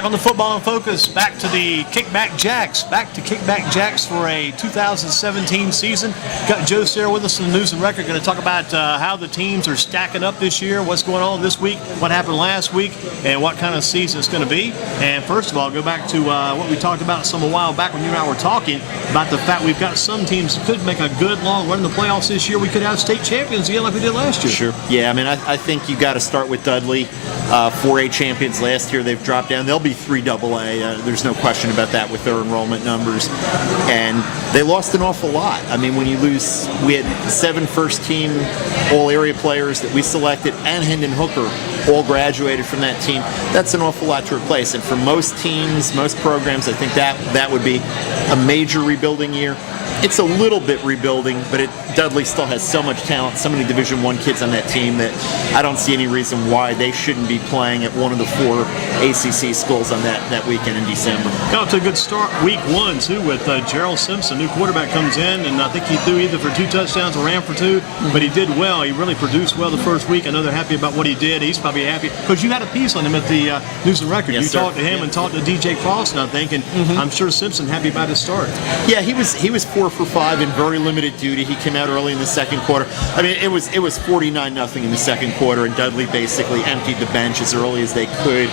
Back on the Football in Focus, back to the KickBack Jacks. Back to KickBack Jacks for a 2017 season. Got Joe Sirera with us in the News and Record. Going to talk about how the teams are stacking up this year, what's going on this week, what happened last week, and what kind of season it's going to be. And first of all, go back to what we talked about a while back when you and I were talking about the fact we've got some teams that could make a good long run in the playoffs this year. We could have state champions again like we did last year. Sure. Yeah, I mean, I think you got to start with Dudley. 4A champions last year. They've dropped down. They'll be 3AA. There's no question about that with their enrollment numbers. And they lost an awful lot. I mean, when you lose, we had 7 first-team all-area players that we selected, and Hendon Hooker all graduated from that team. That's an awful lot to replace. And for most teams, most programs, I think that would be a major rebuilding year. It's a little bit rebuilding, but Dudley still has so much talent, so many Division I kids on that team that I don't see any reason why they shouldn't be playing at one of the 4 ACC schools on that weekend in December. Got off to a good start week 1, too, with Gerald Simpson. New quarterback comes in, and I think he threw either for 2 touchdowns or ran for 2, but he did well. He really produced well the first week. I know they're happy about what he did. He's probably happy because you had a piece on him at the News and Record. Yes, you talked to him and talked to DJ Cross, and I'm thinking, I'm sure Simpson happy about his start. Yeah, he was 4 for 5 in very limited duty. He came out early in the second quarter. I mean, it was 49-0 in the second quarter, and Dudley basically emptied the bench as early as they could.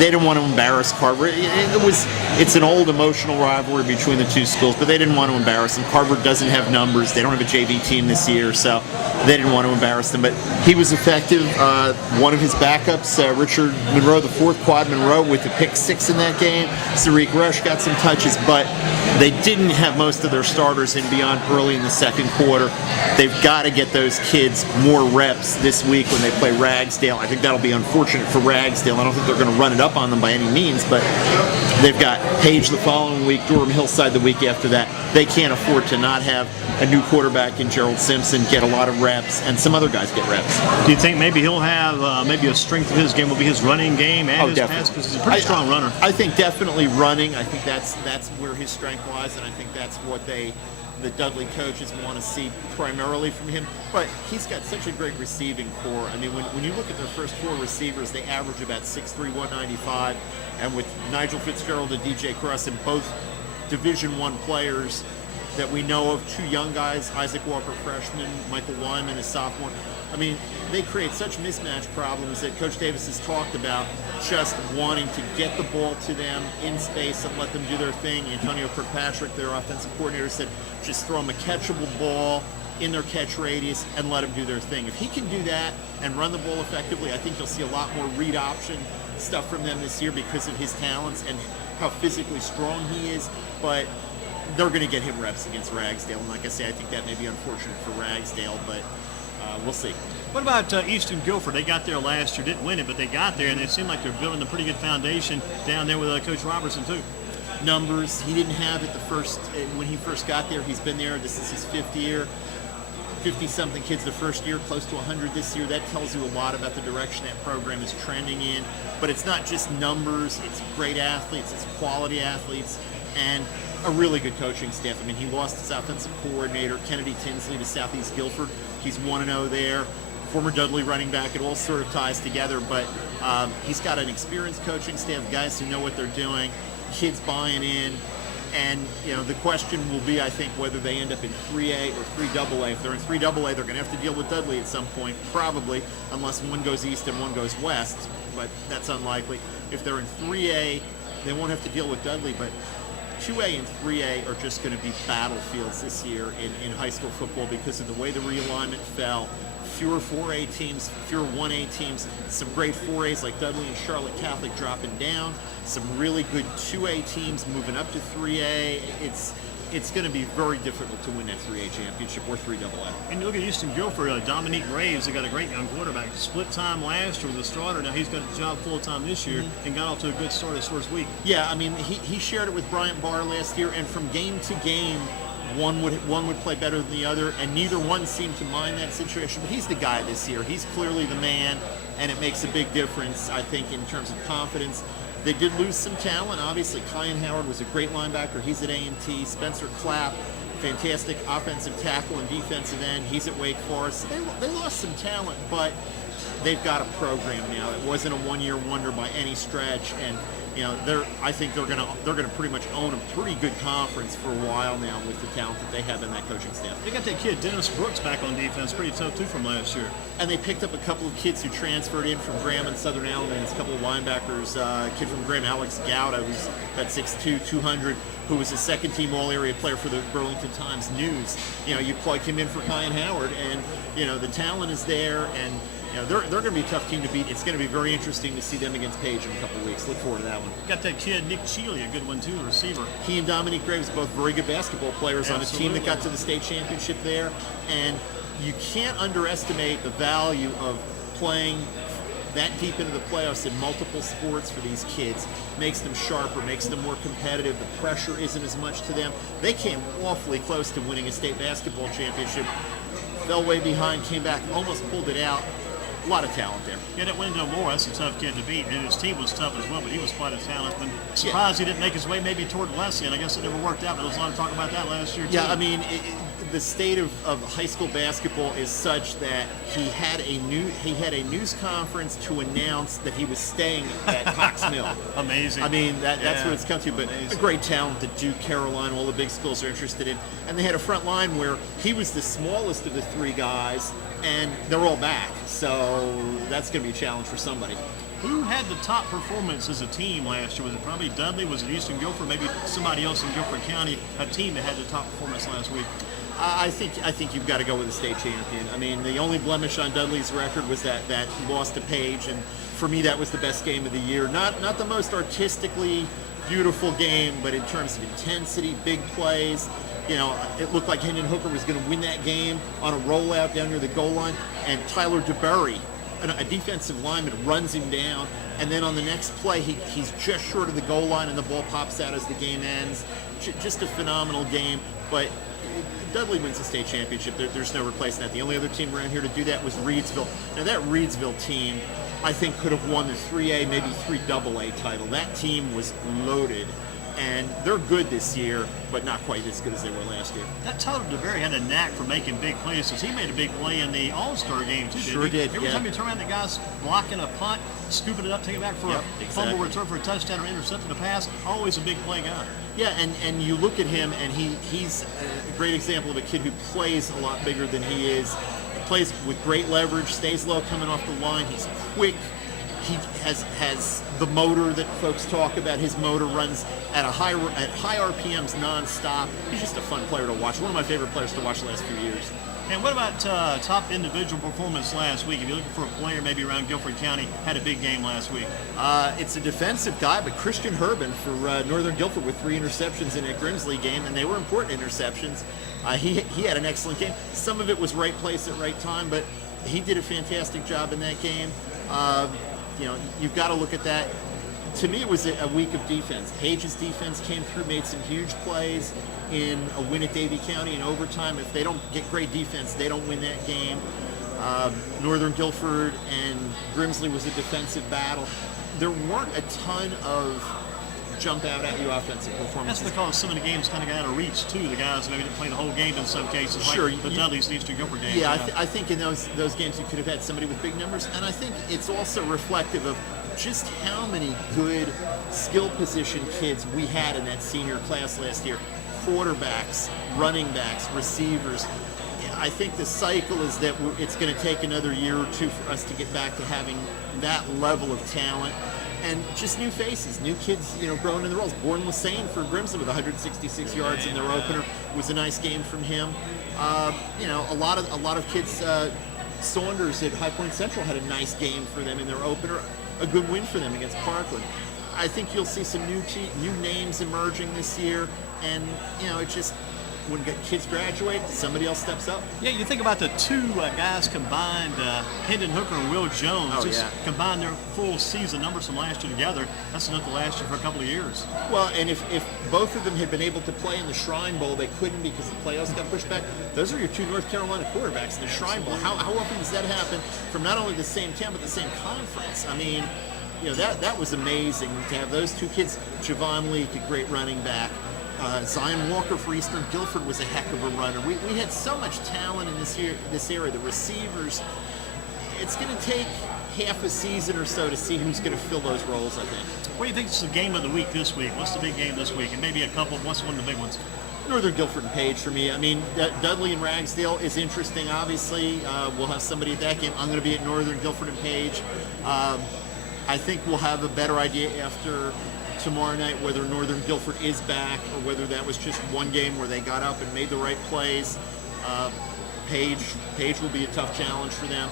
They didn't want to embarrass Carver. It's an old emotional rivalry between the two schools, but they didn't want to embarrass them. Carver doesn't have numbers. They don't have a JV team this year, so they didn't want to embarrass them. But he was effective. One of his backups, Richard Monroe, the 4th Quad Monroe, with the pick 6 in that game. Sariq Rush got some touches, but they didn't have most of their starters in beyond early in the second quarter. They've got to get those kids more reps this week when they play Ragsdale. I think that'll be unfortunate for Ragsdale. I don't think they're going to run it up on them by any means, but they've got Page the following week, Durham Hillside the week after that. They can't afford to not have a new quarterback in Gerald Simpson get a lot of reps, and some other guys get reps. Do you think maybe he'll have maybe a strength of his game will be his running game and his pass, because he's a pretty strong runner? I think definitely running. I think that's where his strength lies, and I think that's what the Dudley coaches want to see primarily from him. But he's got such a great receiving core. I mean, when you look at their first 4 receivers, they average about 6'3", 195, and with Nigel Fitzgerald and DJ Cross, and both Division I players that we know of, 2 young guys, Isaac Walker, freshman, Michael Wyman, a sophomore. I mean, they create such mismatch problems that Coach Davis has talked about, just wanting to get the ball to them in space and let them do their thing. Antonio Kirkpatrick, their offensive coordinator, said just throw them a catchable ball in their catch radius and let them do their thing. If he can do that and run the ball effectively, I think you'll see a lot more read option stuff from them this year because of his talents and how physically strong he is. But they're going to get him reps against Ragsdale. And like I say, I think that may be unfortunate for Ragsdale, but we'll see. What about Easton Guilford? They got there last year, didn't win it, but they got there, and it seemed like they're building a pretty good foundation down there with Coach Robertson, too. Numbers he didn't have at when he first got there. He's been there. This is his 5th year. 50-something kids the first year, close to 100 this year. That tells you a lot about the direction that program is trending in. But it's not just numbers. It's great athletes. It's quality athletes. And a really good coaching staff. I mean, he lost his offensive coordinator, Kennedy Tinsley, to Southeast Guilford. He's 1-0 there. Former Dudley running back. It all sort of ties together. But he's got an experienced coaching staff, guys who know what they're doing, kids buying in. And, you know, the question will be, I think, whether they end up in 3A or 3AA. If they're in 3AA, they're going to have to deal with Dudley at some point, probably, unless one goes east and one goes west. But that's unlikely. If they're in 3A, they won't have to deal with Dudley. But 2A and 3A are just going to be battlefields this year in high school football because of the way the realignment fell. Fewer 4A teams, fewer 1A teams, some great 4As like Dudley and Charlotte Catholic dropping down, some really good 2A teams moving up to 3A. It's going to be very difficult to win that 3A championship or 3AA. And you look at Easton Guilford, Dominique Graves, they got a great young quarterback. Split time last year with a starter. Now he's got a job full-time this year and got off to a good start his first week. Yeah, I mean, he shared it with Bryant Barr last year, and from game to game, one would play better than the other, and neither one seemed to mind that situation. But he's the guy this year. He's clearly the man, and it makes a big difference, I think, in terms of confidence. They did lose some talent. Obviously, Kyan Howard was a great linebacker. He's at A&T. Spencer Clapp, fantastic offensive tackle and defensive end. He's at Wake Forest. They lost some talent, but they've got a program now. It wasn't a one-year wonder by any stretch, and I think they're gonna pretty much own a pretty good conference for a while now with the talent that they have in that coaching staff. They got that kid Dennis Brooks back on defense, pretty tough too from last year. And they picked up a couple of kids who transferred in from Graham and Southern Alamance, a couple of linebackers, a kid from Graham, Alex Gowda, who's got 6'2", 200, who was a second-team All-Area player for the Burlington Times News. You plug him in for Kyan Howard, and the talent is there, and they're going to be a tough team to beat. It's going to be very interesting to see them against Page in a couple of weeks. Look forward to that one. Got that kid Nick Cheeley, a good one too, receiver. He and Dominique Graves, both very good basketball players. Absolutely. On a team that got to the state championship there, and you can't underestimate the value of playing that deep into the playoffs in multiple sports for these kids. Makes them sharper, makes them more competitive. The pressure isn't as much to them. They came awfully close to winning a state basketball championship. Fell way behind, came back, almost pulled it out. A lot of talent there. Yeah, that Wendell Moore, that's a tough kid to beat. And his team was tough as well, but he was quite a talent. And surprised he didn't make his way maybe toward Leslie. I guess it never worked out, but there was a lot of talk about that last year too. Yeah, I mean, the state of high school basketball is such that he had a news conference to announce that he was staying at Cox Mill. Amazing. I mean, that's what it's come to. But amazing. A great talent that Duke, Carolina, all the big schools are interested in. And they had a front line where he was the smallest of the three guys, and they're all back. So that's going to be a challenge for somebody. Who had the top performance as a team last year? Was it probably Dudley? Was it Eastern Guilford? Maybe somebody else in Guilford County, a team that had the top performance last week? I think you've got to go with the state champion. I mean, the only blemish on Dudley's record was that loss to Page, and for me, that was the best game of the year. Not the most artistically beautiful game, but in terms of intensity, big plays. It looked like Hendon Hooker was going to win that game on a rollout down near the goal line, and Tyler DeBerry, a defensive lineman, runs him down, and then on the next play, he's just short of the goal line, and the ball pops out as the game ends. Just a phenomenal game, but Dudley wins the state championship. There's no replacing that. The only other team around here to do that was Reedsville. Now, that Reedsville team, I think, could have won the 3A, maybe 3AA title. That team was loaded. And they're good this year, but not quite as good as they were last year. That Tyler DeBerry had a knack for making big plays, since he made a big play in the All-Star game too. Sure did. Every time you turn around, the guy's blocking a punt, scooping it up, taking it back for a fumble return for a touchdown or intercepting a pass. Always a big play guy. Yeah, and you look at him, and he's a great example of a kid who plays a lot bigger than he is. He plays with great leverage, stays low coming off the line. He's quick. He has the motor that folks talk about. His motor runs at high RPMs nonstop. He's just a fun player to watch. One of my favorite players to watch the last few years. And what about top individual performance last week? If you're looking for a player maybe around Guilford County, had a big game last week. It's a defensive guy, but Christian Herbin for Northern Guilford with 3 interceptions in that Grimsley game, and they were important interceptions. He had an excellent game. Some of it was right place at right time, but he did a fantastic job in that game. You've got to look at that. To me, it was a week of defense. Page's defense came through, made some huge plays in a win at Davie County in overtime. If they don't get great defense, they don't win that game. Northern Guilford and Grimsley was a defensive battle. There weren't a ton of jump out at you offensive performances. That's because some of the games kind of got out of reach too. The guys maybe didn't play the whole game in some cases, sure, like the Dudley's and Eastern Guilford games. Yeah, I think in those games you could have had somebody with big numbers, and I think it's also reflective of just how many good skill position kids we had in that senior class last year. Quarterbacks, running backs, receivers. I think the cycle is that it's going to take another year or two for us to get back to having that level of talent. And just new faces, new kids, growing in the roles. Born Lassane for Grimsley with 166 yards in their opener was a nice game from him. A lot of kids. Saunders at High Point Central had a nice game for them in their opener. A good win for them against Parkland. I think you'll see some new names emerging this year, and it's just when kids graduate, somebody else steps up. Yeah, you think about the two guys combined, Hendon Hooker and Will Jones, combined their full season numbers from last year together. That's enough to last you for a couple of years. Well, and if both of them had been able to play in the Shrine Bowl, they couldn't because the playoffs got pushed back. Those are your 2 North Carolina quarterbacks in the Shrine Bowl. How often does that happen from not only the same town but the same conference? I mean, that was amazing to have those 2 kids. Javon Leake, a great running back. Zion Walker for Eastern Guilford was a heck of a runner. We had so much talent in this area. The receivers, it's going to take half a season or so to see who's going to fill those roles, I think. What do you think is the game of the week this week? What's the big game this week? And maybe a couple. What's one of the big ones? Northern Guilford and Page for me. I mean, Dudley and Ragsdale is interesting, obviously. We'll have somebody at that game. I'm going to be at Northern Guilford and Page. I think we'll have a better idea after tomorrow night whether Northern Guilford is back or whether that was just one game where they got up and made the right plays. Page will be a tough challenge for them.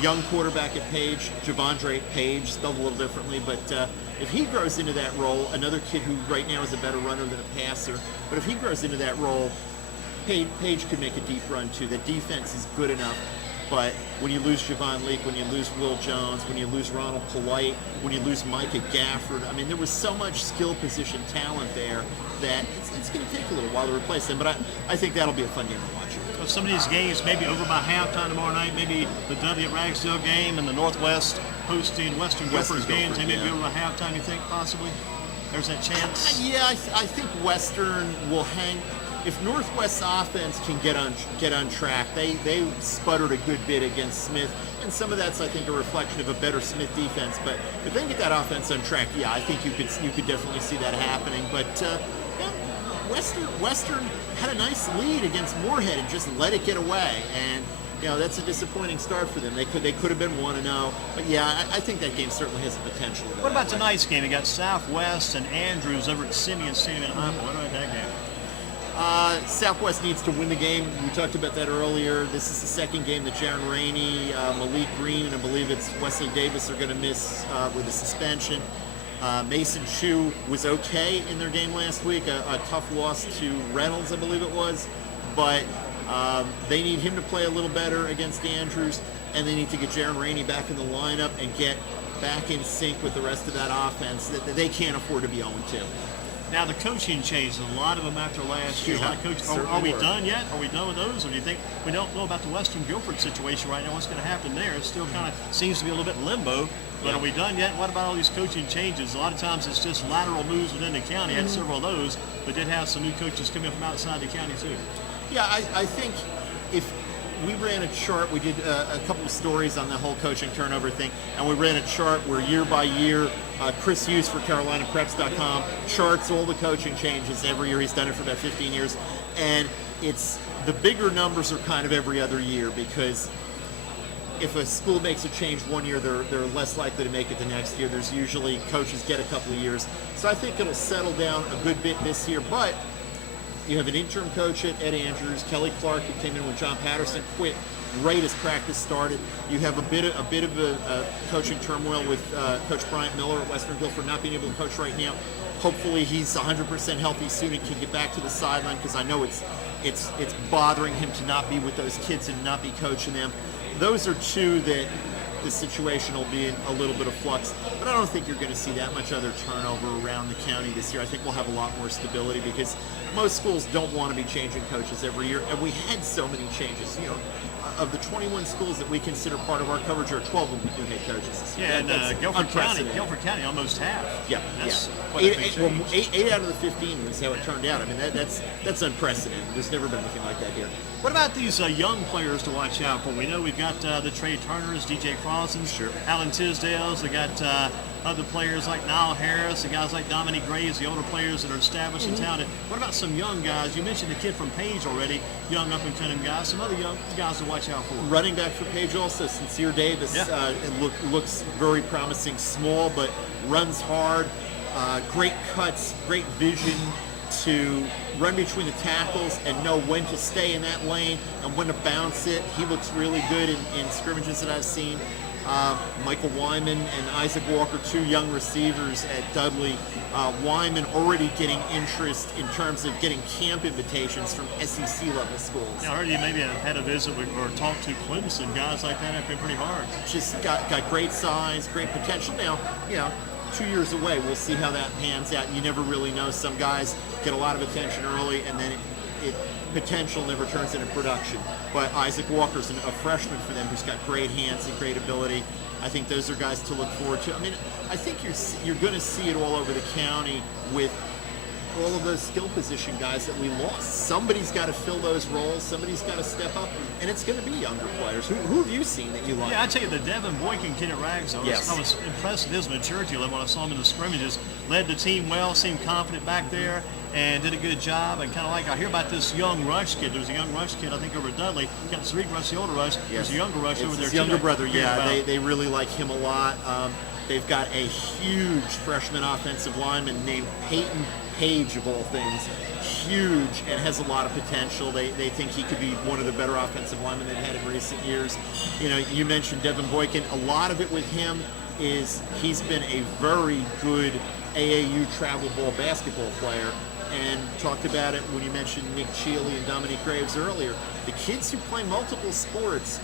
Young quarterback at Page, Javondre Page, spelled a little differently, but if he grows into that role, another kid who right now is a better runner than a passer, but if he grows into that role, Page could make a deep run too. The defense is good enough, but when you lose Javon Leake, when you lose Will Jones, when you lose Ronald Polite, when you lose Micah Gafford, I mean, there was so much skill position talent there that it's going to take a little while to replace them, but I think that'll be a fun game to watch. So some of these games may be over by halftime tomorrow night. Maybe the Dudley at Ragsdale game and the Northwest hosting Western Guilford's games. They may be over by halftime, you think, possibly? There's that chance? Yeah, I think Western will hang. If Northwest's offense can get on track, they sputtered a good bit against Smith, and some of that's, I think, a reflection of a better Smith defense. But if they can get that offense on track, yeah, I think you could definitely see that happening. But yeah, Western had a nice lead against Moorhead and just let it get away, and that's a disappointing start for them. They could have been 1-0, but yeah, I think that game certainly has the potential. What about tonight's game? You got Southwest and Andrews over at Simeon Stadium in Humble. What about that game? Southwest needs to win the game. We talked about that earlier. This is the second game that Jaron Rainey, Malik Green, and I believe it's Wesley Davis are going to miss with a suspension. Mason Chu was okay in their game last week, a tough loss to Reynolds, I believe it was, but they need him to play a little better against Andrews, and they need to get Jaron Rainey back in the lineup and get back in sync with the rest of that offense that they can't afford to be 0-2. Now the coaching changes, a lot of them after last year. Yeah, a lot of coaches. Are we done yet? Are we done with those? Or do you think we don't know about the Western Guilford situation right now? What's going to happen there? It still kind of seems to be a little bit limbo. But are we done yet? What about all these coaching changes? A lot of times it's just lateral moves within the county. Had several of those, but did have some new coaches coming from outside the county too. Yeah, I think if we ran a chart, we did a couple of stories on the whole coaching turnover thing, and we ran a chart where year by year, Chris Hughes for CarolinaPreps.com charts all the coaching changes every year. He's done it for about 15 years, and it's the bigger numbers are kind of every other year, because if a school makes a change one year, they're less likely to make it the next year. There's usually coaches get a couple of years, so I think it'll settle down a good bit this year. But you have an interim coach at Ed Andrews, Kelly Clark, who came in when John Patterson quit right as practice started. You have a bit of a coaching turmoil with Coach Bryant Miller at Western Guilford not being able to coach right now. Hopefully he's 100% healthy soon and can get back to the sideline, because I know it's bothering him to not be with those kids and not be coaching them. Those are two that the situation will be in a little bit of flux, but I don't think you're going to see that much other turnover around the county this year. I think we'll have a lot more stability, because most schools don't want to be changing coaches every year, and we had so many changes. Of the 21 schools that we consider part of our coverage, there are 12 of them with new head coaches. Yeah, and Guilford County almost half. Yeah, that's quite a big change. Eight out of the 15 was how it turned out. I mean, that's unprecedented. There's never been anything like that here. What about these young players to watch out for? We know we've got the Trey Turners, DJ Crosens, sure, Alan Tisdales. We got other players like Niall Harris, the guys like Dominique Graves, the older players that are established and talented. What about some young guys? You mentioned the kid from Page already, young up-and-coming guys. Some other young guys to watch out for. Running back for Page also, Sincere Davis. Yeah. Looks very promising, small, but runs hard. Great cuts, great vision to run between the tackles and know when to stay in that lane and when to bounce it. He looks really good in scrimmages that I've seen. Michael Wyman and Isaac Walker, two young receivers at Dudley. Wyman already getting interest in terms of getting camp invitations from SEC level schools. Yeah, I heard you maybe had a visit with, or talked to Clemson. Guys like that have been pretty hard. Just got great size, great potential. Now, 2 years away, we'll see how that pans out. You never really know. Some guys get a lot of attention early, and then it potential never turns into production. But Isaac Walker's a freshman for them who's got great hands and great ability. I think those are guys to look forward to. I mean, I think you're going to see it all over the county with all of those skill position guys that we lost. Somebody's got to fill those roles. Somebody's got to step up, and it's going to be younger players. Who have you seen that you like? Yeah, I tell you, the Devin Boykin kid at Rags, I was impressed with his maturity level when I saw him in the scrimmages. Led the team well, seemed confident back there, and did a good job. And kind of like I hear about this young rush kid. There's a young rush kid, I think, over at Dudley. Got Sirera rush, the older rush. There's a younger rush over there. His younger brother, they really like him a lot. They've got a huge freshman offensive lineman named Peyton Page, of all things. Huge, and has a lot of potential. They think he could be one of the better offensive linemen they've had in recent years. You know, you mentioned Devin Boykin. A lot of it with him is he's been a very good AAU travel ball basketball player, and talked about it when you mentioned Nick Cheely and Dominique Graves earlier. The kids who play multiple sports,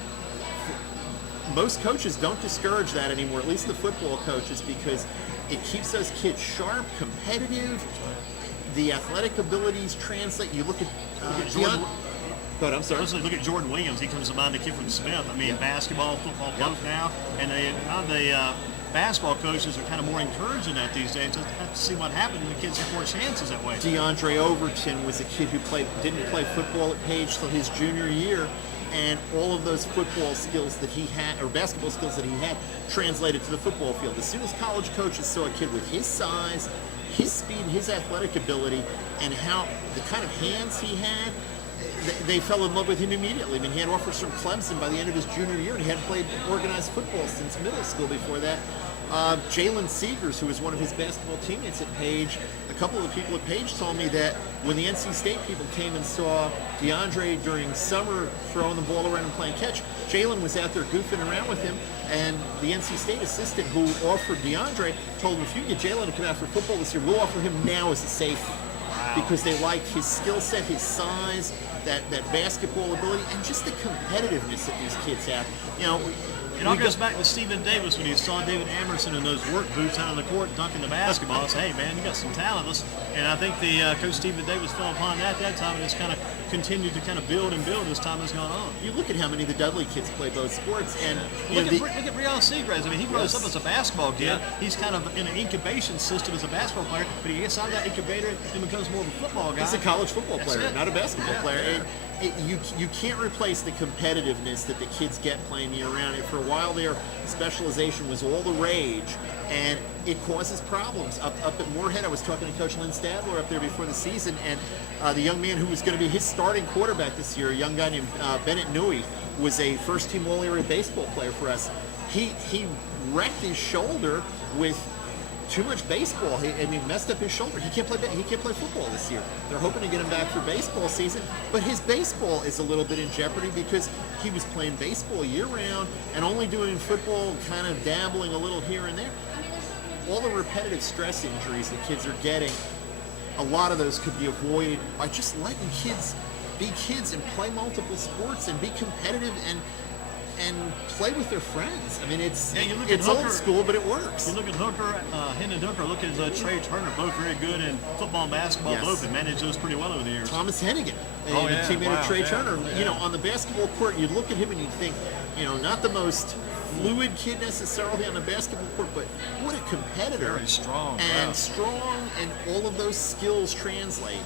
most coaches don't discourage that anymore, at least the football coaches, because it keeps those kids sharp, competitive. The athletic abilities translate. You look at Jordan. But I'm sorry. Look at Jordan Williams. He comes to mind, the kid from Smith. I mean, basketball, football, both now. And the basketball coaches are kind of more encouraging that these days. To have to see what happens when the kids get more chances that way. DeAndre Overton was a kid who didn't play football at Page till his junior year. And all of those football skills that he had, or basketball skills that he had, translated to the football field. As soon as college coaches saw a kid with his size, his speed, his athletic ability, and how the kind of hands he had, they fell in love with him immediately. I mean, he had offers from Clemson by the end of his junior year, and he hadn't played organized football since middle school before that. Jalen Seegers, who was one of his basketball teammates at Page, a couple of the people at Page told me that when the NC State people came and saw DeAndre during summer throwing the ball around and playing catch, Jalen was out there goofing around with him, and the NC State assistant who offered DeAndre told him, if you get Jalen to come out for football this year, we'll offer him now as a safety. Wow. Because they liked his skill set, his size, that basketball ability, and just the competitiveness that these kids have. You know, it all goes back to Stephen Davis when he saw David Amerson in those work boots out on the court dunking the basketball. Say, hey, man, you got some talent. And I think the Coach Stephen Davis fell upon that time, and it's kind of continued to kind of build and build as time has gone on. You look at how many of the Dudley kids play both sports, and look at Breon Seagraves. I mean, he grows up as a basketball kid. Yeah. He's kind of in an incubation system as a basketball player, but he gets out of that incubator and becomes more of a football guy. He's a college football player, not a basketball player. You can't replace the competitiveness that the kids get playing year-round. And for a while there, specialization was all the rage, and it causes problems. Up at Moorhead, I was talking to Coach Lynn Stadler up there before the season, and the young man who was going to be his starting quarterback this year, a young guy named Bennett Newey, was a first-team All-Area baseball player for us. He wrecked his shoulder with too much baseball. He messed up his shoulder. He can't play football this year. They're hoping to get him back for baseball season, but his baseball is a little bit in jeopardy because he was playing baseball year-round and only doing football, kind of dabbling a little here and there. All the repetitive stress injuries that kids are getting, a lot of those could be avoided by just letting kids be kids and play multiple sports and be competitive and play with their friends. I mean, it's old school, but it works. You look at Hooker, Hendon Hooker, look at Trey Turner, both very good in football and basketball, both, and managed those pretty well over the years. Thomas Hennigan, teammate of Trey Turner. You know, on the basketball court, you'd look at him and you'd think, you know, not the most fluid kid necessarily on the basketball court, but what a competitor. Very strong. And and all of those skills translate.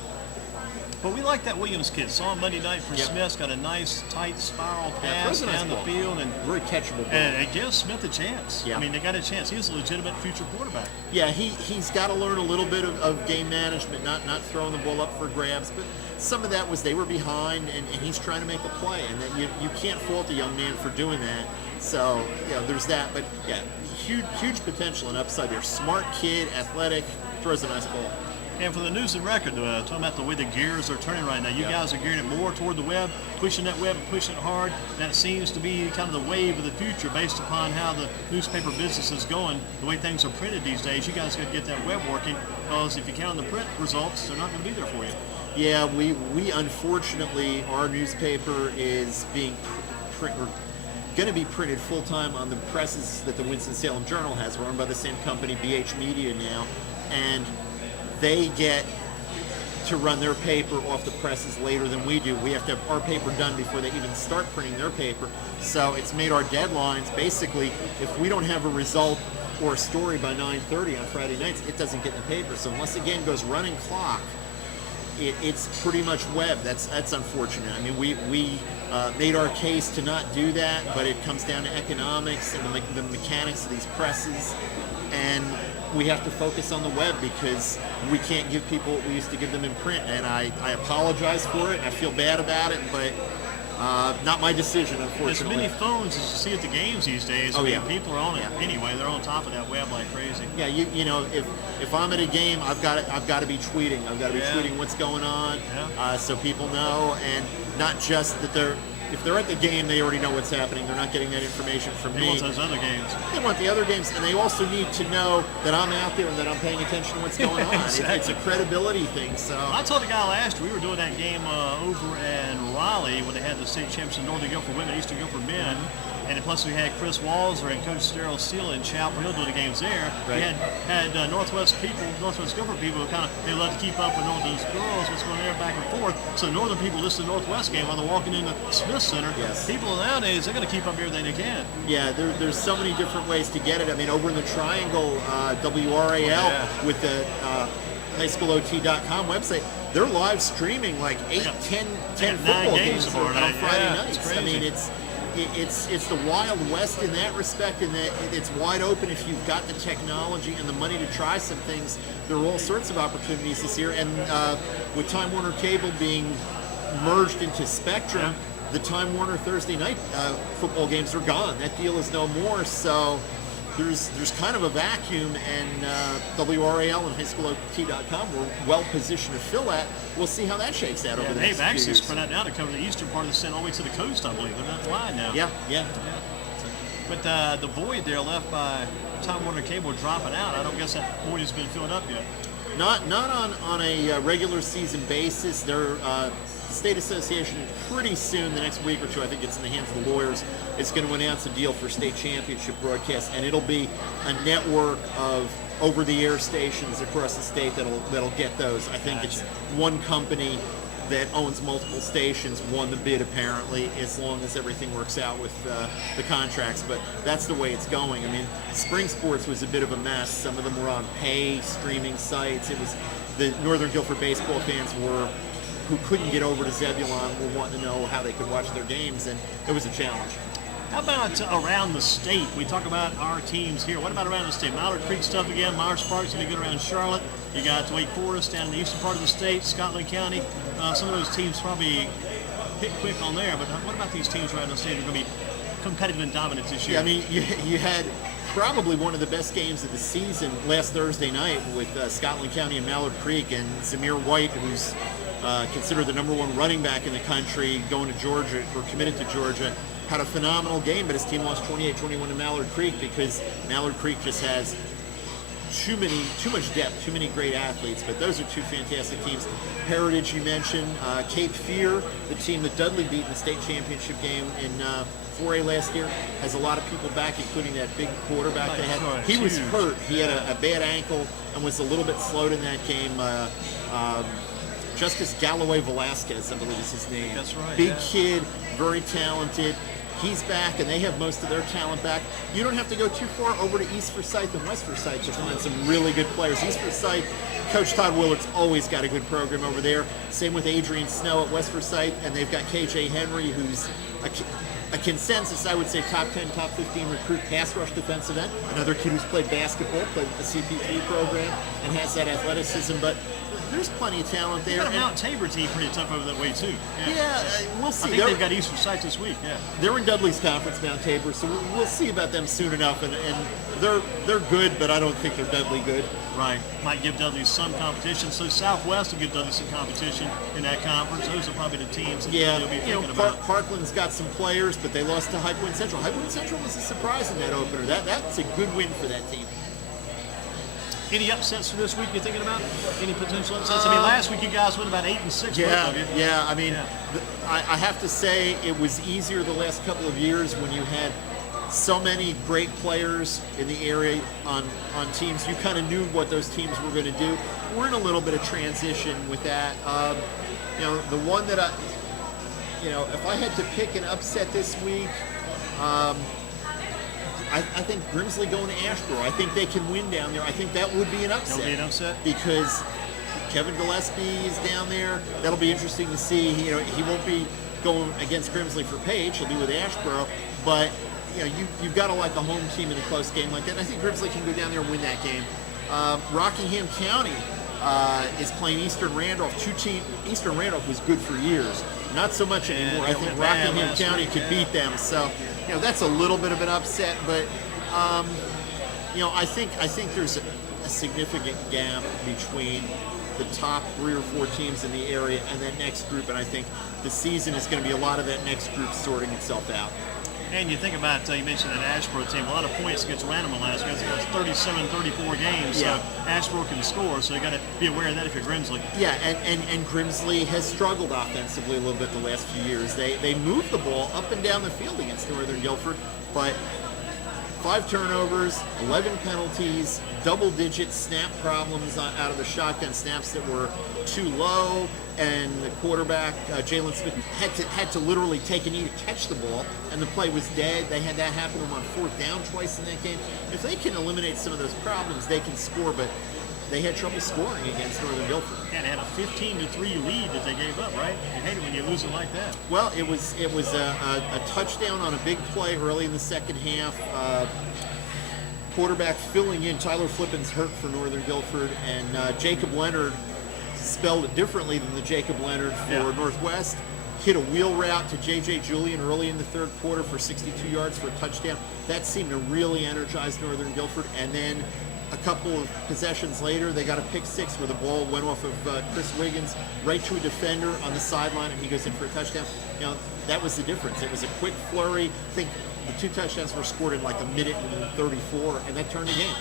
But we like that Williams kid. Saw him Monday night for Smith. Got a nice, tight spiral pass down the field. And very catchable ball. And it gives Smith a chance. Yeah. I mean, they got a chance. He's a legitimate future quarterback. Yeah, he's got to learn a little bit of game management, not throwing the ball up for grabs. But some of that was they were behind, and he's trying to make a play. And then you can't fault a young man for doing that. So, yeah, there's that. But, yeah, huge potential and upside there. Smart kid, athletic, throws a nice ball. And for the news and record, talking about the way the gears are turning right now, you guys are gearing it more toward the web, pushing that web and pushing it hard. That seems to be kind of the wave of the future based upon how the newspaper business is going, the way things are printed these days. You guys got to get that web working, because if you count on the print results, they're not going to be there for you. Yeah, we unfortunately, our newspaper is being going to be printed full-time on the presses that the Winston-Salem Journal has. We're owned by the same company, BH Media now, and they get to run their paper off the presses later than we do. We have to have our paper done before they even start printing their paper. So it's made our deadlines, basically, if we don't have a result or a story by 9:30 on Friday nights, it doesn't get in the paper. So unless the game goes running clock, it's pretty much web. That's unfortunate. I mean, we made our case to not do that, but it comes down to economics and the mechanics of these presses, and we have to focus on the web because we can't give people what we used to give them in print. And I apologize for it, and I feel bad about it, but not my decision, unfortunately. As many phones as you see at the games these days. Oh, I mean, yeah. people are on it anyway. They're on top of that web like crazy. Yeah, you know, if I'm at a game, I've got to be tweeting. I've got to be tweeting what's going on, so people know, and not just that if they're at the game, they already know what's happening. They're not getting that information from me. They want those other games. They want the other games, and they also need to know that I'm out there and that I'm paying attention to what's going on. Exactly. It's a credibility thing. So I told the guy last year, we were doing that game over in Raleigh when they had the state championship in Northern Guilford women, Eastern Guilford men. And then plus we had Chris Walzer and Coach Daryl Steele in Chapel Hill doing the games there. Right. We had Northwest Guilford people who they love to keep up with Northern's girls, what's going on there back and forth. So Northern people listen to the Northwest game while they're walking into Smith Center. Yes. People nowadays, they're going to keep up everything they can. yeah, there's so many different ways to get it. I mean, over in the Triangle, WRAL with the highschoolot.com website, they're live streaming like 10 football games on Friday nights. I mean, it's the Wild West in that respect, in that it's wide open if you've got the technology and the money to try some things. There are all sorts of opportunities this year, and with Time Warner Cable being merged into Spectrum, the Time Warner Thursday night football games are gone. That deal is no more, so there's kind of a vacuum, and WRAL and highschoolot.com were well positioned to fill that. We'll see how that shakes out over the next they've few actually years. spread out now to cover the eastern part of the state all the way to the coast, I believe. They're not wide now. Yeah. But the void there left by Time Warner Cable dropping out, I don't guess that void has been filled up yet. Not on a regular season basis. They're the state association pretty soon, the next week or two, I think it's in the hands of the lawyers, is going to announce a deal for state championship broadcast, and it'll be a network of over-the-air stations across the state that'll get those. I think it's one company that owns multiple stations won the bid, apparently, as long as everything works out with the contracts. But that's the way it's going. I mean, spring sports was a bit of a mess. Some of them were on pay streaming sites. It was the Northern Guilford baseball fans who couldn't get over to Zebulon were wanting to know how they could watch their games, and it was a challenge. How about around the state? We talk about our teams here. What about around the state? Mallard Creek stuff again. Myers Park's going to be good around Charlotte. You got Wake Forest down in the eastern part of the state, Scotland County. Some of those teams probably hit quick on there. But what about these teams around the state that are going to be competitive and dominant this year? Yeah, I mean, you had probably one of the best games of the season last Thursday night with Scotland County and Mallard Creek, and Zamir White, who's considered the number one running back in the country, going to Georgia, or committed to Georgia, had a phenomenal game, but his team lost 28-21 to Mallard Creek because Mallard Creek just has too much depth, too many great athletes. But those are two fantastic teams. Heritage, you mentioned, Cape Fear, the team that Dudley beat in the state championship game in 4A last year, has a lot of people back, including that big quarterback they had. He was hurt. He had a bad ankle and was a little bit slowed in that game. Justice Galloway Velasquez, I believe is his name. That's right. Big kid, very talented. He's back, and they have most of their talent back. You don't have to go too far over to East Forsyth and West Forsyth to find some really good players. East Forsyth, Coach Todd Willard's always got a good program over there. Same with Adrian Snow at West Forsyth, and they've got KJ Henry, who's a consensus, I would say, top 10, top 15 recruit pass rush defensive end. Another kid who's played basketball, played with the CP3 program, and has that athleticism. But there's plenty of talent there. They've got a Mount Tabor team pretty tough over that way, too. Yeah, we'll see. I think they've got East Forsyth this week, They're in Dudley's conference, Mount Tabor, so we'll see about them soon enough. And they're good, but I don't think they're Dudley good. Right. Might give Dudley some competition. So Southwest will give Dudley some competition in that conference. Those are probably the teams that they'll be thinking about. Parkland's got some players, but they lost to High Point Central. High Point Central was a surprise in that opener. That's a good win for that team. Any upsets for this week you're thinking about? Any potential upsets? I mean, last week you guys went about 8-6. Both of you. Yeah. I mean, I have to say it was easier the last couple of years when you had so many great players in the area on teams. You kind of knew what those teams were going to do. We're in a little bit of transition with that. The one that if I had to pick an upset this week, I think Grimsley going to Ashboro. I think they can win down there. I think that would be an upset. That'll be an upset Because Kevin Gillespie is down there. That'll be interesting to see. He won't be going against Grimsley for Page. He'll be with Ashboro. But you've got to like a home team in a close game like that. And I think Grimsley can go down there and win that game. Rockingham County is playing Eastern Randolph. Eastern Randolph was good for years. Not so much anymore. I think Rockingham County could beat them. So, that's a little bit of an upset. But, I think there's a significant gap between the top 3 or 4 teams in the area and that next group. And I think the season is going to be a lot of that next group sorting itself out. And you think about, you mentioned an Ashboro team, a lot of points against Random last week. It was 37, 34 games, so Ashboro can score, so you got to be aware of that if you're Grimsley. Yeah, and Grimsley has struggled offensively a little bit the last few years. They move the ball up and down the field against Northern Guilford, but 5 turnovers, 11 penalties, double-digit snap problems out of the shotgun snaps that were too low, and the quarterback, Jalen Smith, had to literally take a knee to catch the ball, and the play was dead. They had that happen to them on 4th down twice in that game. If they can eliminate some of those problems, they can score, but they had trouble scoring against Northern Guilford. Yeah, they had a 15-3 lead that they gave up, right? You hate it when you lose it like that. Well, it was a touchdown on a big play early in the second half. Quarterback filling in, Tyler Flippin's hurt for Northern Guilford, and Jacob Leonard, spelled it differently than the Jacob Leonard for Northwest, hit a wheel route to J.J. Julian early in the 3rd quarter for 62 yards for a touchdown. That seemed to really energize Northern Guilford, and then a couple of possessions later, they got a pick 6 where the ball went off of Chris Wiggins right to a defender on the sideline, and he goes in for a touchdown. That was the difference. It was a quick flurry. I think the 2 touchdowns were scored in like a minute and 34, and that turned the game.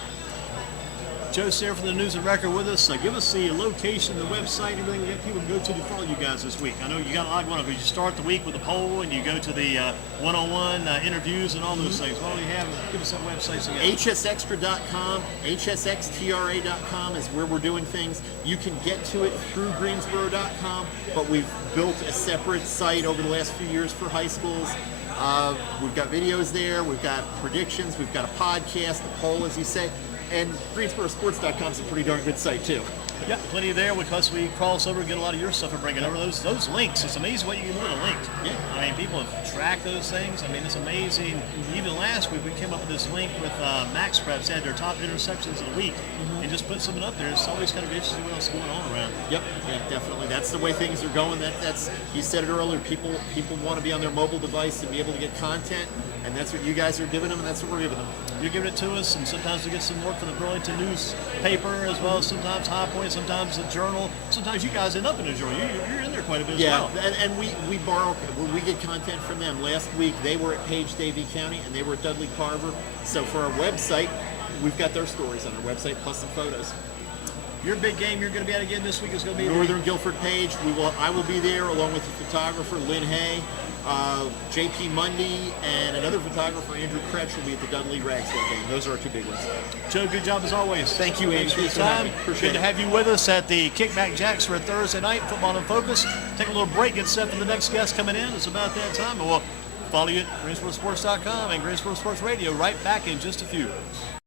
Joe Sirera from the News and Record with us. Give us the location, the website, everything we get people to go to follow you guys this week. I know you got a lot going on because you start the week with a poll and you go to the one-on-one interviews and all those things. What do you have? Give us that website. So hsxtra.com, hsxtra.com is where we're doing things. You can get to it through greensboro.com, but we've built a separate site over the last few years for high schools. We've got videos there, we've got predictions, we've got a podcast, the poll, as you say. And GreensboroSports.com is a pretty darn good site, too. Yeah, plenty there because we cross over and get a lot of your stuff and bring it over. Those links, it's amazing what you can do with a link. Yeah. I mean, people have tracked those things. I mean, it's amazing. Even last week, we came up with this link with Max Preps, had their top interceptions of the week, and just put something up there. It's always kind of interesting what else is going on around. Yep, yeah, definitely. That's the way things are going. That's you said it earlier. People want to be on their mobile device and be able to get content, and that's what you guys are giving them, and that's what we're giving them. You're giving it to us, and sometimes we get some work from the Burlington newspaper as well as sometimes High Point, sometimes the Journal. Sometimes you guys end up in the Journal. You're in there quite a bit as well. Yeah, and we borrow, we get content from them. Last week they were at Page Davie County and they were at Dudley Carver. So for our website, we've got their stories on our website plus some photos. Your big game you're going to be at again this week is going to be Northern Guilford Page. I will be there along with the photographer Lynn Hay, J.P. Mundy, and another photographer, Andrew Kretsch, will be at the Dudley Ragsdale game. Those are our 2 big ones. Joe, good job as always. Thank you, Andy. Thanks for your time. Good to have you with us at the KickBack Jacks for a Thursday night, Football in Focus. Take a little break, get set for the next guest coming in. It's about that time, and we'll follow you at GreensboroSports.com and Greensboro Sports Radio right back in just a few.